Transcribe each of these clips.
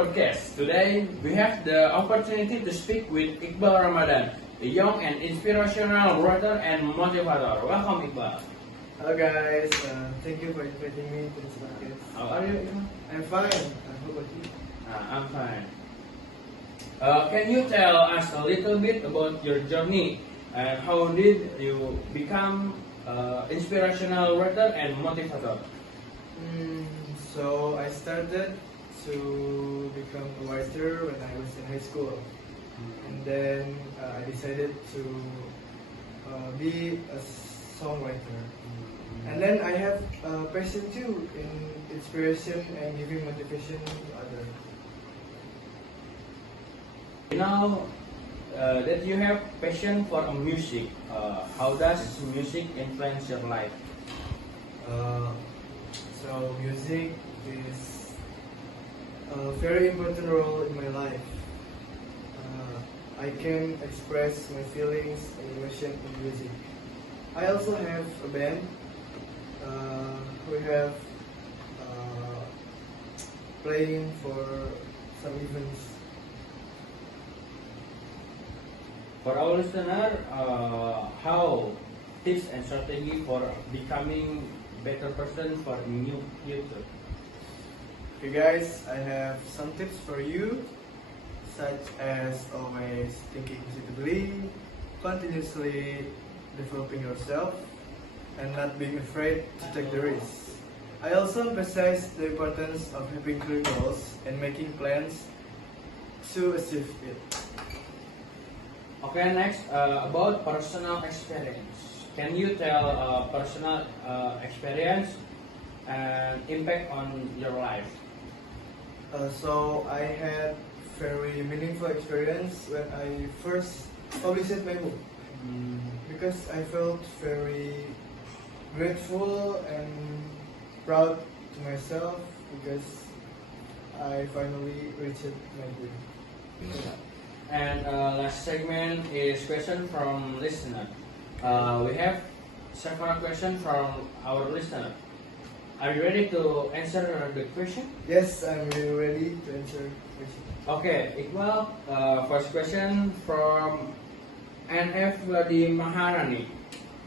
podcast. Today we have the opportunity to speak with Iqbal Ramadan, a young and inspirational writer and motivator. Welcome, Iqbal. Hello guys, thank you for inviting me to this podcast. How are you, Iqbal? I'm fine. How about you? I'm fine. Can you tell us a little bit about your journey and how did you become inspirational writer and motivator? So I started to become a writer when I was in high school, and then I decided to be a songwriter. And then I have a passion too in inspiration and giving motivation to others. Now that you have passion for music, how does music influence your life? So music is a very important role in my life. I can express my feelings and emotion in music. I also have a band. We have playing for some events. For our listener, how tips and strategy for becoming better person for new future? Okay guys, I have some tips for you, such as always thinking positively, continuously developing yourself, and not being afraid to take the risk. I also emphasize the importance of having clear goals and making plans to achieve it. Okay, next about personal experience. Can you tell personal experience and impact on your life? So I had very meaningful experience when I first published my book, because I felt very grateful and proud to myself because I finally reached my dream. And last segment is question from listener. We have several questions from our listener. Are you ready to answer the question? Yes, I'm really ready to answer the question. Okay, Iqbal, first question from NF Vladi Maharani.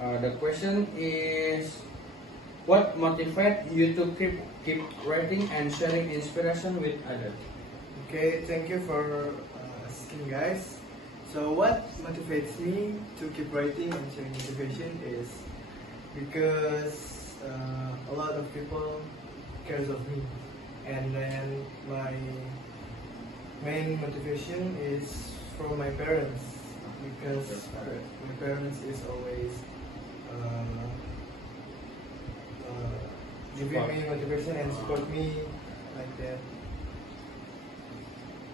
The question is, what motivates you to keep writing and sharing inspiration with others? Okay, thank you for asking, guys. So what motivates me to keep writing and sharing motivation is because a lot of people cares of me, and then my main motivation is from my parents, because my parents is always giving me motivation and support me like that.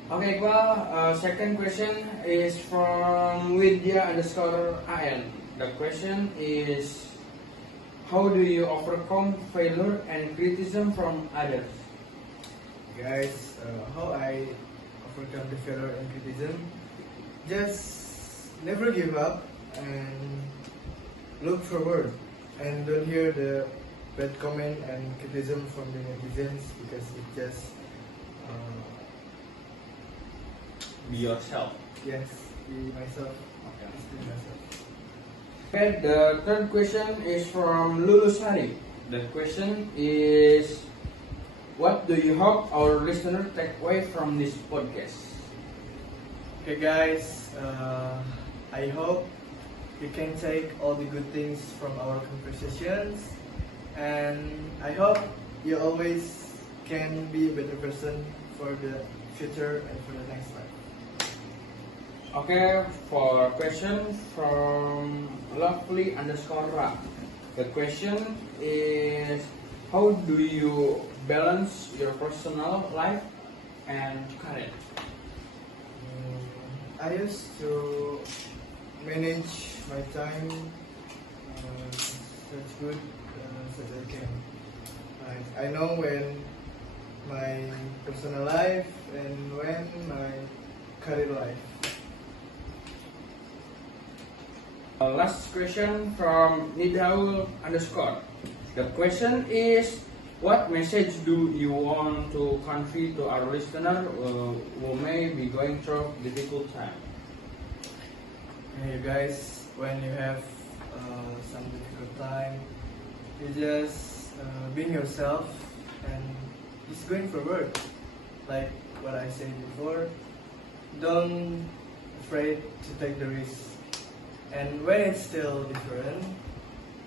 Okay, Iqbal, second question is from Widya underscore AN. The question is, how do you overcome failure and criticism from others? Guys, how I overcome the failure and criticism? Just never give up and look forward, and don't hear the bad comment and criticism from the netizens, because it just Be yourself. yes, be myself. Okay. Just be myself. Okay, the third question is from Lulusari. The question is, what do you hope our listener take away from this podcast? Okay guys, I hope you can take all the good things from our conversations, and I hope you always can be a better person for the future and for the next life. Okay, for question from lovely underscore Ra. The question is, how do you balance your personal life and career? I used to manage my time such good as I can. I know when my personal life and when my career life. Last question from Nidaul underscore. The question is, what message do you want to convey to our listener who may be going through difficult time? Hey guys, when you have some difficult time, you just being yourself and just going forward. Like what I said before, don't afraid to take the risk. And when it's still different,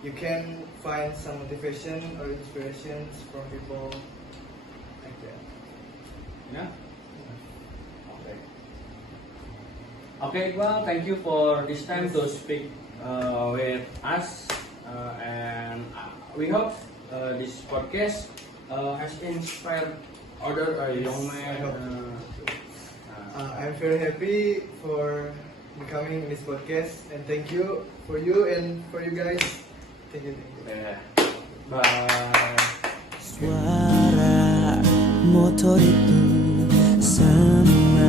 you can find some motivation or inspirations from people like that. Yeah. Okay. Okay, Iqbal, thank you for this time to speak with us, and we hope this podcast has inspired other young I men. hope. I'm very happy for becoming in this podcast, and thank you for you and for you guys. Thank you. Yeah. Bye. Suara motor itu semakin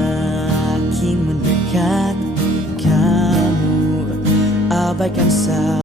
mendekat, kamu abaikan saja.